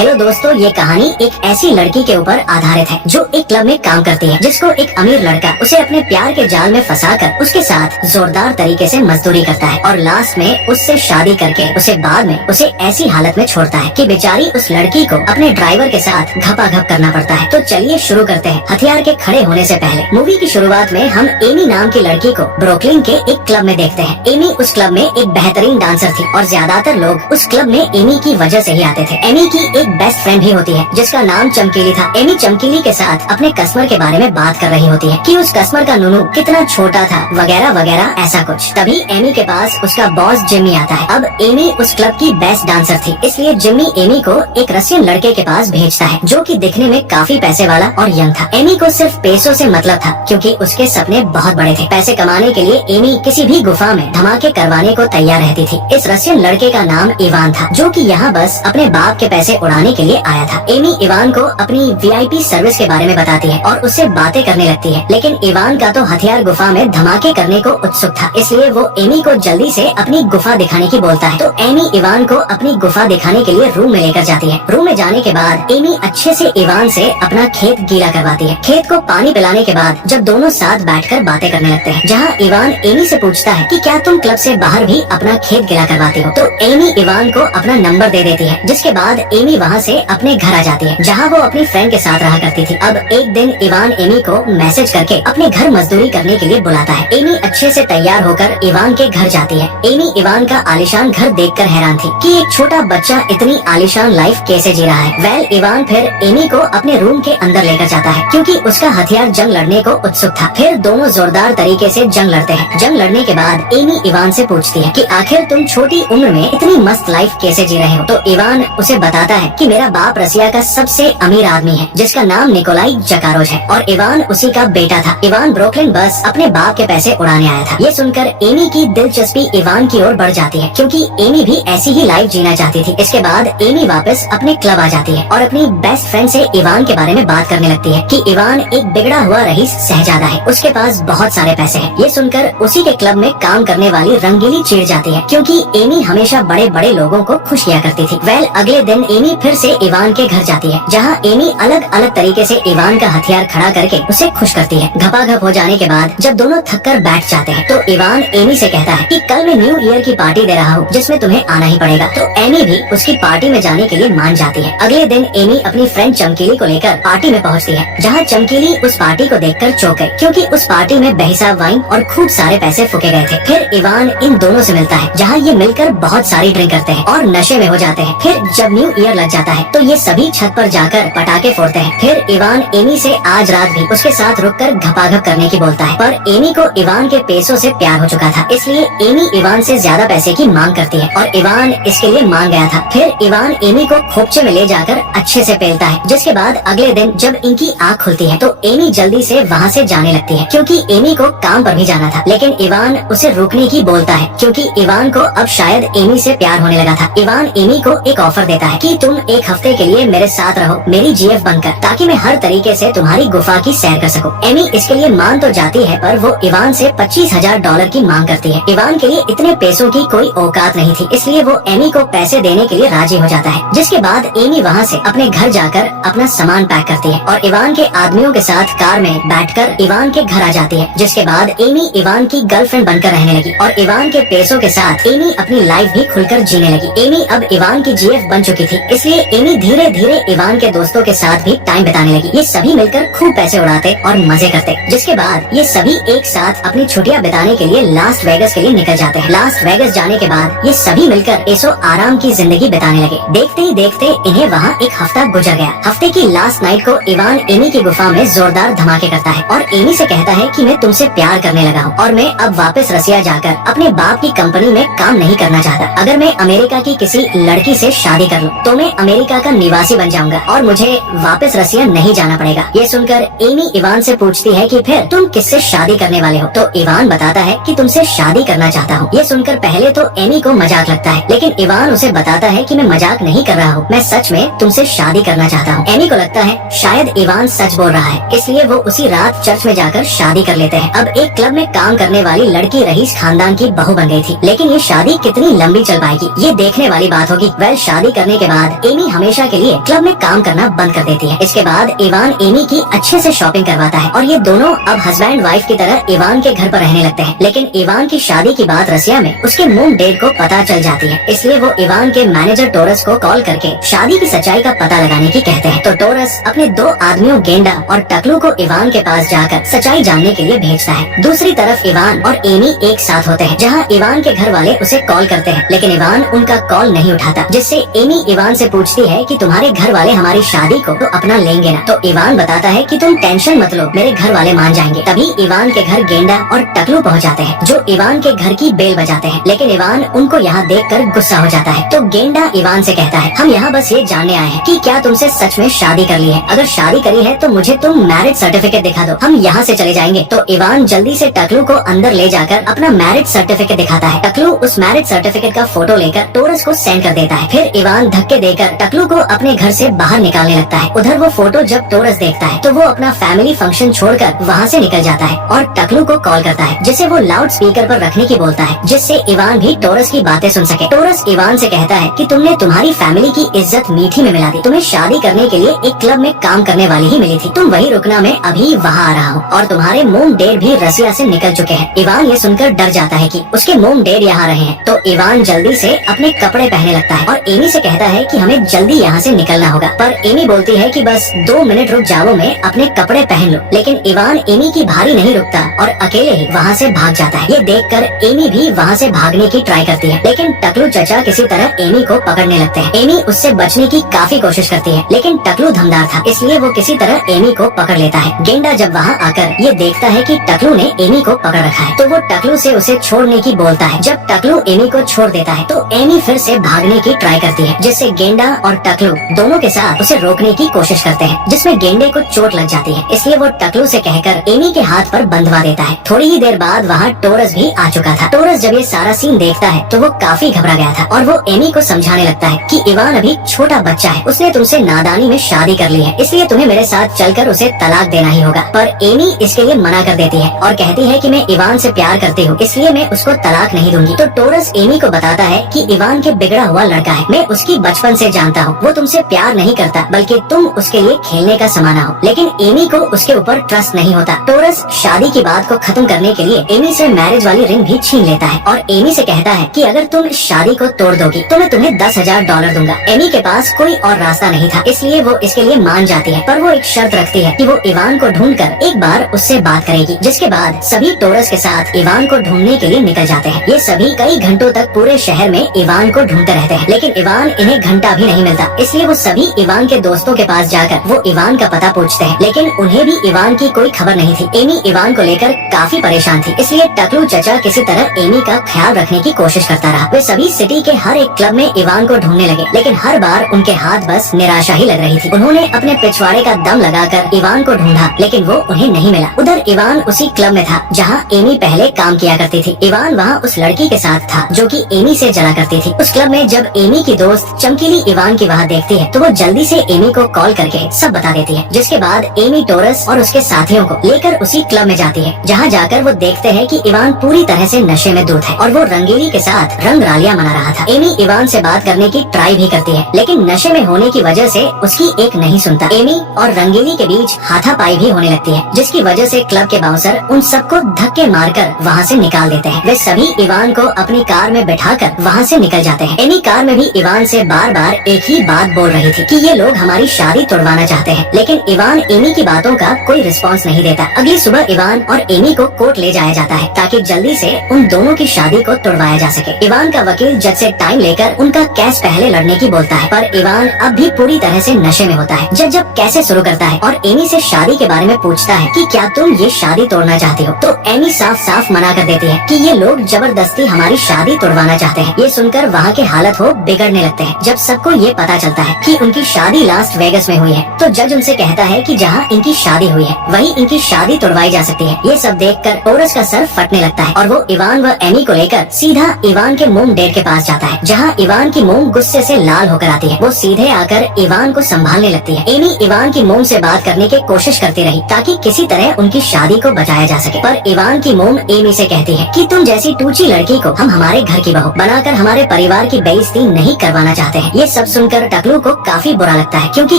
Hello दोस्तों, ये कहानी एक ऐसी लड़की के ऊपर आधारित है जो एक क्लब में काम करती है, जिसको एक अमीर लड़का उसे अपने प्यार के जाल में फंसाकर उसके साथ जोरदार तरीके से मजदूरी करता है और लास्ट में उससे शादी करके उसे बाद में उसे ऐसी हालत में छोड़ता है कि बेचारी उस लड़की को अपने ड्राइवर के साथ घपाघप करना पड़ता है। तो चलिए शुरू करते हैं हथियार के खड़े होने से पहले। मूवी की शुरुआत में हम एमी नाम की लड़की को ब्रुकलिन के एक क्लब में देखते हैं। एमी उस क्लब में एक बेहतरीन डांसर थी और ज्यादातर लोग उस क्लब में एमी की वजह से ही आते थे। एमी की एक बेस्ट फ्रेंड भी होती है जिसका नाम चमकीली था। एमी चमकीली के साथ अपने कस्टमर के बारे में बात कर रही होती है कि उस कस्टमर का नुनू कितना छोटा था, वगैरह वगैरह ऐसा कुछ। तभी एमी के पास उसका बॉस जिम्मी आता है। अब एमी उस क्लब की बेस्ट डांसर थी, इसलिए जिम्मी एमी को एक रशियन लड़के के पास भेजता है जो कि दिखने में काफी पैसे वाला और यंग था। एमी को सिर्फ पैसों से मतलब था क्योंकि उसके सपने बहुत बड़े थे। पैसे कमाने के लिए एमी किसी भी गुफा में धमाके करवाने को तैयार रहती थी। इस रशियन लड़के का नाम इवान था जो कि यहाँ बस अपने बाप के पैसे उड़ाने के लिए आया था। एमी इवान को अपनी वीआईपी सर्विस के बारे में बताती है और उससे बातें करने लगती है, लेकिन इवान का तो हथियार गुफा में धमाके करने को उत्सुक था, इसलिए वो एमी को जल्दी से अपनी गुफा दिखाने की बोलता है। तो एमी इवान को अपनी गुफा दिखाने के लिए रूम में लेकर जाती है। रूम में जाने के बाद एमी अच्छे से इवान से अपना खेत गीला करवाती है। खेत को पानी पिलाने के बाद जब दोनों साथ बैठकर बातें करने लगते हैं, जहाँ इवान एमी से पूछता है कि क्या तुम क्लब से बाहर भी अपना खेत गीला करवाती हो, तो एमी इवान को अपना नंबर दे देती है। जिसके बाद एमी वहाँ से अपने घर आ जाती है जहाँ वो अपनी फ्रेंड के साथ रहा करती थी। अब एक दिन इवान एमी को मैसेज करके अपने घर मजदूरी करने के लिए बुलाता है। एमी अच्छे से तैयार होकर इवान के घर जाती है। एमी इवान का आलीशान घर देखकर हैरान थी कि एक छोटा बच्चा इतनी आलीशान लाइफ कैसे जी रहा है। वेल इवान फिर एमी को अपने रूम के अंदर लेकर जाता है क्योंकि उसका हथियार जंग लड़ने को उत्सुक था। फिर दोनों जोरदार तरीके से जंग लड़ते हैं। जंग लड़ने के बाद एमी इवान से पूछती है कि आखिर तुम छोटी उम्र में इतनी मस्त लाइफ कैसे जी रहे हो, तो इवान उसे बताता है कि मेरा बाप रसिया का सबसे अमीर आदमी है जिसका नाम निकोलाई जकारोज है और इवान उसी का बेटा था। इवान ब्रुकलिन बस अपने बाप के पैसे उड़ाने आया था। ये सुनकर एमी की दिलचस्पी इवान की ओर बढ़ जाती है क्योंकि एमी भी ऐसी ही लाइफ जीना चाहती थी। इसके बाद एमी वापस अपने क्लब आ जाती है और अपनी बेस्ट फ्रेंड से इवान के बारे में बात करने लगती है कि इवान एक बिगड़ा हुआ रईस शहजादा है, उसके पास बहुत सारे पैसे हैं। ये सुनकर उसी के क्लब में काम करने वाली रंगीली चिढ़ जाती है क्योंकि एमी हमेशा बड़े बड़े लोगों को खुश किया करती थी। वेल अगले दिन एमी फिर से इवान के घर जाती है जहाँ एमी अलग अलग तरीके से इवान का हथियार खड़ा करके उसे खुश करती है। घपाघप हो जाने के बाद जब दोनों थककर बैठ जाते हैं तो इवान एमी से कहता है कि कल मैं न्यू ईयर की पार्टी दे रहा हूँ जिसमें तुम्हें आना ही पड़ेगा। तो एमी भी उसकी पार्टी में जाने के लिए मान जाती है। अगले दिन एमी अपनी फ्रेंड चमकीली को लेकर पार्टी में पहुँचती है जहाँ चमकीली उस पार्टी को देखकर चौंक गई क्योंकि उस पार्टी में बेहिसाब वाइन और खूब सारे पैसे फूके गए थे। फिर इवान इन दोनों से मिलता है जहाँ ये मिलकर बहुत सारी ड्रिंक करते हैं और नशे में हो जाते हैं। फिर जब न्यू ईयर लग जाता है तो ये सभी छत पर जाकर पटाखे फोड़ते हैं। फिर इवान एमी से आज रात भी उसके साथ रुककर घपाघप करने की बोलता है, पर एमी को इवान के पैसों से प्यार हो चुका था, इसलिए एमी इवान से ज्यादा पैसे की मांग करती है और इवान इसके लिए मान गया था। फिर इवान एमी को खोपचे में ले जाकर अच्छे से पेलता है। जिसके बाद अगले दिन जब इनकी आँख खुलती है तो एमी जल्दी से वहाँ से जाने लगती है क्योंकि एमी को काम पर भी जाना था, लेकिन इवान उसे रुकने की बोलता है क्योंकि इवान को अब शायद एमी से प्यार होने लगा था। इवान एमी को एक ऑफर देता है कि तुम एक हफ्ते के लिए मेरे साथ रहो मेरी जीएफ बनकर, ताकि मैं हर तरीके से तुम्हारी गुफा की सैर कर सकूं। एमी इसके लिए मान तो जाती है पर वो इवान से $25,000 की मांग करती है। इवान के लिए इतने पैसों की कोई औकात नहीं थी, इसलिए वो एमी को पैसे देने के लिए राजी हो जाता है। जिसके बाद एमी वहाँ से अपने घर जाकर अपना सामान पैक करती है और इवान के आदमियों के साथ कार में बैठकर इवान के घर आ जाती है। जिसके बाद एमी इवान की गर्लफ्रेंड बनकर रहने लगी और इवान के पैसों के साथ एमी अपनी लाइफ भी खुलकर जीने लगी। एमी अब इवान की जीएफ बन चुकी थी, इसलिए एमी धीरे धीरे इवान के दोस्तों के साथ भी टाइम बिताने लगी। ये सभी मिलकर खूब पैसे उड़ाते और मजे करते। जिसके बाद ये सभी एक साथ अपनी छुट्टियां बिताने के लिए लास वेगस के लिए निकल जाते हैं। लास वेगस जाने के बाद ये सभी मिलकर ऐसो आराम की जिंदगी बिताने लगे। देखते ही देखते इन्हें वहाँ एक हफ्ता गुजर गया। हफ्ते की लास्ट नाइट को इवान एमी की गुफा में जोरदार धमाके करता है और एमी से कहता है कि मैं तुमसे प्यार करने लगा हूँ और मैं अब वापस रसिया जाकर अपने बाप की कंपनी में काम नहीं करना चाहता। अगर मैं अमेरिका की किसी लड़की से शादी कर लूँ तो मैं अमेरिका का निवासी बन जाऊंगा और मुझे वापस रसिया नहीं जाना पड़ेगा। ये सुनकर एमी इवान से पूछती है कि फिर तुम किससे शादी करने वाले हो, तो इवान बताता है कि तुमसे शादी करना चाहता हूँ। ये सुनकर पहले तो एमी को मजाक लगता है, लेकिन इवान उसे बताता है कि मैं मजाक नहीं कर रहा हूँ, मैं सच में तुमसे शादी करना चाहता हूँ। एमी को लगता है शायद इवान सच बोल रहा है, इसलिए वो उसी रात चर्च में जाकर शादी कर लेते हैं। अब एक क्लब में काम करने वाली लड़की रईस खानदान की बहू बन गई थी, लेकिन ये शादी कितनी लंबी चल पाएगी ये देखने वाली बात होगी। वेल शादी करने के बाद एमी हमेशा के लिए क्लब में काम करना बंद कर देती है। इसके बाद इवान एमी की अच्छे से शॉपिंग करवाता है और ये दोनों अब हस्बैंड वाइफ की तरह इवान के घर पर रहने लगते हैं। लेकिन इवान की शादी की बात रसिया में उसके मूव डैड को पता चल जाती है, इसलिए वो इवान के मैनेजर टोरस को कॉल करके शादी की सच्चाई का पता लगाने की कहते हैं। तो टोरस अपने 2 आदमियों गेंडा और टकलू को इवान के पास जाकर सच्चाई जानने के लिए भेजता है। दूसरी तरफ इवान और एमी एक साथ होते हैं, जहाँ इवान के घर वाले उसे कॉल करते हैं, लेकिन इवान उनका कॉल नहीं उठाता, जिससे एमी इवान से पूछती है कि तुम्हारे घर वाले हमारी शादी को तो अपना लेंगे ना? तो इवान बताता है कि तुम टेंशन मत लो, मेरे घर वाले मान जाएंगे। तभी इवान के घर गेंडा और टकलू पहुँच जाते हैं, जो इवान के घर की बेल बजाते हैं, लेकिन इवान उनको यहाँ देखकर गुस्सा हो जाता है। तो गेंडा इवान से कहता है, हम यहाँ बस ये जानने आए हैं कि क्या तुमसे सच में शादी कर ली है? अगर शादी करी है तो मुझे तुम मैरिज सर्टिफिकेट दिखा दो, हम यहाँ से चले जाएंगे। तो इवान जल्दी से टकलू को अंदर ले जाकर अपना मैरिज सर्टिफिकेट दिखाता है। टकलू उस मैरिज सर्टिफिकेट का फोटो लेकर टोरस को सेंड कर देता है। फिर इवान धक्के देकर टकलू को अपने घर से बाहर निकालने लगता है। उधर वो फोटो जब टोरस देखता है तो वो अपना फैमिली फंक्शन छोड़कर वहाँ से निकल जाता है और टकलू को कॉल करता है, जिसे वो लाउड स्पीकर पर रखने की बोलता है, जिससे इवान भी टोरस की बातें सुन सके। टोरस इवान से कहता है कि तुमने तुम्हारी फैमिली की इज्जत मीठी में मिला दी, तुम्हें शादी करने के लिए एक क्लब में काम करने वाली ही मिली थी, तुम वहीं रुकना, मैं अभी वहाँ आ रहा हूँ। और तुम्हारे मोम डैड भी रसिया से निकल चुके हैं। इवान ये सुनकर डर जाता है कि उसके मोम डैड यहाँ रहे हैं। तो इवान जल्दी से अपने कपड़े पहनने लगता है और एमी से कहता है कि हमें जल्दी यहाँ से निकलना होगा। पर एमी बोलती है कि बस 2 मिनट रुक जाओ, मैं अपने कपड़े पहन लो। लेकिन इवान एमी की भारी नहीं रुकता और अकेले ही वहाँ से भाग जाता है। ये देखकर एमी भी वहाँ से भागने की ट्राई करती है, लेकिन टकलू चचा किसी तरह एमी को पकड़ने लगते हैं। एमी उससे बचने की काफी कोशिश करती है, लेकिन टकलू धमदार था, इसलिए वो किसी तरह एमी को पकड़ लेता है। गेंडा जब वहाँ आकर ये देखता है कि टकलू ने एमी को पकड़ रखा है, तो वो टकलू से उसे छोड़ने की बोलता है। जब टकलू एमी को छोड़ देता है तो एमी फिर से भागने की ट्राई करती है, जिससे गेंडा और टकलू दोनों के साथ उसे रोकने की कोशिश करते हैं, जिसमें गेंडे को चोट लग जाती है, इसलिए वो टकलू से कहकर एमी के हाथ पर बंधवा देता है। थोड़ी ही देर बाद वहाँ टोरस भी आ चुका था। टोरस जब ये सारा सीन देखता है तो वो काफी घबरा गया था और वो एमी को समझाने लगता है कि इवान अभी छोटा बच्चा है, उसने तुमसे नादानी में शादी कर ली है, इसलिए तुम्हें मेरे साथ चलकर उसे तलाक देना ही होगा। पर एमी इसके लिए मना कर देती है और कहती है कि मैं इवान से प्यार करती हूँ, इसलिए मैं उसको तलाक नहीं दूंगी। तो टोरस एमी को बताता है कि इवान के बिगड़ा हुआ लड़का है, मैं उसकी बचपन से जानता हूँ, वो तुमसे प्यार नहीं करता बल्कि तुम उसके लिए खेलने का समाना हो। लेकिन एमी को उसके ऊपर ट्रस्ट नहीं होता। टोरस शादी की बात को खत्म करने के लिए एमी से मैरिज वाली रिंग भी छीन लेता है और एमी से कहता है कि अगर तुम शादी को तोड़ दोगी तो मैं तुम्हें $10,000 दूंगा। एमी के पास कोई और रास्ता नहीं था, इसलिए वो इसके लिए मान जाती है, पर वो एक शर्त रखती है कि वो इवान को ढूंढकर एक बार उससे बात करेगी। जिसके बाद सभी टोरस के साथ इवान को ढूंढने के लिए निकल जाते हैं। ये सभी कई घंटों तक पूरे शहर में इवान को ढूंढते रहते हैं, लेकिन इवान इन्हें घंटा भी नहीं मिलता, इसलिए वो सभी इवान के दोस्तों के पास जाकर वो इवान का पता पूछते हैं, लेकिन उन्हें भी इवान की कोई खबर नहीं थी। एमी इवान को लेकर काफी परेशान थी, इसलिए टकलू चचा किसी तरह एमी का ख्याल रखने की कोशिश करता रहा। वे सभी सिटी के हर एक क्लब में इवान को ढूंढने लगे, लेकिन हर बार उनके हाथ बस निराशा ही लग रही थी। उन्होंने अपने पिछवाड़े का दम लगाकर इवान को ढूंढा, लेकिन वो उन्हें नहीं मिला। उधर इवान उसी क्लब में था जहाँ एमी पहले काम किया करती थी। इवान वहाँ उस लड़की के साथ था जो कि एमी से जला करती थी। उस क्लब में जब एमी की दोस्त चमकीली इवान की वहाँ देखती है तो वो जल्दी से एमी को कॉल करके सब बता देती है। जिसके बाद एमी टोरस और उसके साथियों को लेकर उसी क्लब में जाती है, जहाँ जाकर वो देखते हैं कि इवान पूरी तरह से नशे में धुत है और वो रंगीली के साथ रंग रालियां मना रहा था। एमी इवान से बात करने की ट्राई भी करती है, लेकिन नशे में होने की वजह से उसकी एक नहीं सुनता। एमी और रंगीली के बीच हाथापाई भी होने लगती है, जिसकी वजह से क्लब के बाउंसर उन सबको धक्के मारकर वहाँ से निकाल देते हैं। वे सभी इवान को अपनी कार में बैठाकर वहाँ से निकल जाते हैं। एमी कार में भी इवान से बार बार एक ही बात बोल रही थी कि ये लोग हमारी शादी तोड़वाना चाहते हैं, लेकिन इवान एमी की बातों का कोई रिस्पॉन्स नहीं देता। अगली सुबह इवान और एमी को कोर्ट ले जाया जाता है ताकि जल्दी से उन दोनों की शादी को तोड़वाया जा सके। इवान का वकील जज से टाइम लेकर उनका केस पहले लड़ने की बोलता है, पर इवान अब भी पूरी तरह से नशे में होता है। जज जब कैसे शुरू करता है और एमी से शादी के बारे में पूछता है कि क्या तुम ये शादी तोड़ना चाहती हो, तो एमी साफ साफ मना कर देती है कि ये लोग जबरदस्ती हमारी शादी तोड़वाना चाहते हैं। ये सुनकर वहाँ के हालत हो बिगड़ने लगते हैं। जब सबको ये पता चलता है कि उनकी शादी लास्ट वेगस में हुई है, तो जज उनसे कहता है कि जहाँ इनकी शादी हुई है वहीं इनकी शादी तोड़वाई जा सकती है। ये सब देखकर टोरस का सर फटने लगता है और वो इवान व एमी को लेकर सीधा इवान के मोम डैड के पास जाता है, जहाँ इवान की मोम गुस्से से लाल होकर आती है। वो सीधे आकर इवान को संभालने लगती है। एमी इवान की मोम से बात करने की कोशिश करती रही ताकि किसी तरह उनकी शादी को बचाया जा सके, पर इवान की मोम एमी से कहती है कि तुम जैसी टूची लड़की को हम हमारे घर की बहू बनाकर हमारे परिवार की बेइज्जती नहीं करवाना चाहते हैं। ये सब सुनकर टकलू को काफी बुरा लगता है, क्योंकि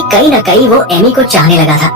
कहीं न कहीं वो एमी को चाहने लगा था।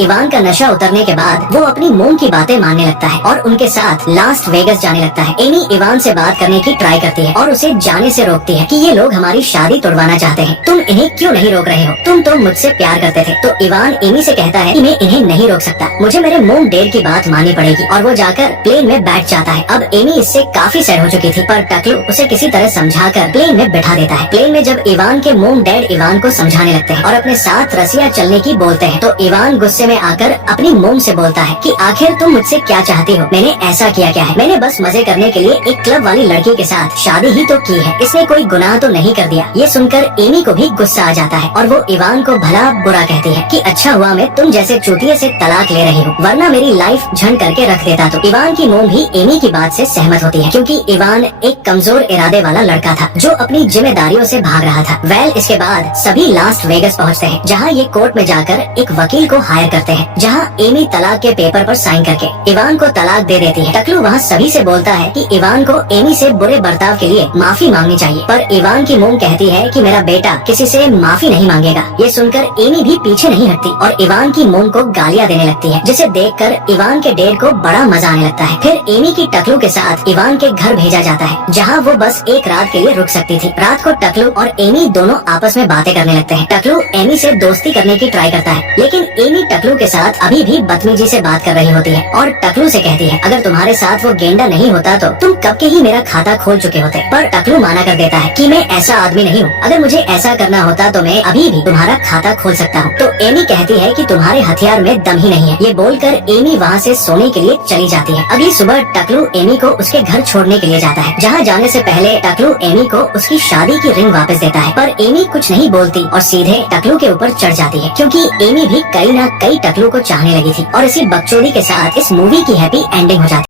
इवान का नशा उतरने के बाद वो अपनी मोम की बातें मानने लगता है और उनके साथ लास वेगस जाने लगता है। एमी इवान से बात करने की ट्राई करती है और उसे जाने से रोकती है कि ये लोग हमारी शादी तोड़वाना चाहते हैं, तुम इन्हें क्यों नहीं रोक रहे हो, तुम तो मुझसे प्यार करते थे। तो इवान एमी से कहता है कि मैं इन्हें नहीं रोक सकता, मुझे मेरे मोम डैड की बात माननी पड़ेगी, और वो जाकर प्लेन में बैठ जाता है। अब एमी इससे काफी सैड हो चुकी थी, पर टकलू उसे किसी तरह समझाकर प्लेन में बैठा देता है। प्लेन में जब इवान के मोम डैड इवान को समझाने लगते हैं और अपने साथ रसिया चलने की बोलते हैं, तो इवान गुस्से में आकर अपनी मोम से बोलता है कि आखिर तुम मुझसे क्या चाहती हो, मैंने ऐसा किया क्या है, मैंने बस मजे करने के लिए एक क्लब वाली लड़की के साथ शादी ही तो की है, इसने कोई गुनाह तो नहीं कर दिया। ये सुनकर एमी को भी गुस्सा आ जाता है और वो इवान को भला बुरा कहती है कि अच्छा हुआ मैं तुम जैसे चूतिए से तलाक ले रही हूँ, वरना मेरी लाइफ झंड करके रख देता। तो इवान की मोम भी एमी की बात से सहमत होती है, क्योंकि इवान एक कमजोर इरादे वाला लड़का था जो अपनी जिम्मेदारियों से भाग रहा था। इसके बाद सभी लास्ट वेगस पहुँचते हैं, जहाँ ये कोर्ट में जाकर एक वकील को हायर करते हैं, जहाँ एमी तलाक के पेपर पर साइन करके इवान को तलाक दे देती है। टकलू वहाँ सभी से बोलता है कि इवान को एमी से बुरे बर्ताव के लिए माफी मांगनी चाहिए, पर इवान की मोम कहती है कि मेरा बेटा किसी से माफी नहीं मांगेगा। ये सुनकर एमी भी पीछे नहीं हटती और इवान की मोम को गालियाँ देने लगती है, जिसे देखकर इवान के डैड को बड़ा मजा आने लगता है। फिर एमी की टकलू के साथ इवान के घर भेजा जाता है, जहाँ वो बस एक रात के लिए रुक सकती थी। रात को टकलू और एमी दोनों आपस में बातें करने लगते हैं। टकलू एमी से दोस्ती करने की ट्राई करता है, लेकिन एमी टकलू के साथ अभी भी बदतमीजी से बात कर रही होती है और टकलू से कहती है अगर तुम्हारे साथ वो गेंडा नहीं होता तो तुम कब के ही मेरा खाता खोल चुके होते। पर टकलू माना कर देता है कि मैं ऐसा आदमी नहीं हूँ, अगर मुझे ऐसा करना होता तो मैं अभी भी तुम्हारा खाता खोल सकता हूँ। तो एमी कहती है कि तुम्हारे हथियार में दम ही नहीं है। ये बोलकर एमी वहाँ से सोने के लिए चली जाती है। अगली सुबह टकलू एमी को उसके घर छोड़ने के लिए जाता है, जहाँ जाने से पहले टकलू एमी को उसकी शादी की रिंग वापस देता है, पर एमी कुछ नहीं बोलती और सीधे टकलू के ऊपर चढ़ जाती है, क्योंकि एमी भी कहीं न कहीं टकलू को चाहने लगी थी। और इसी बकचोदी के साथ इस मूवी की हैप्पी एंडिंग हो जाती है।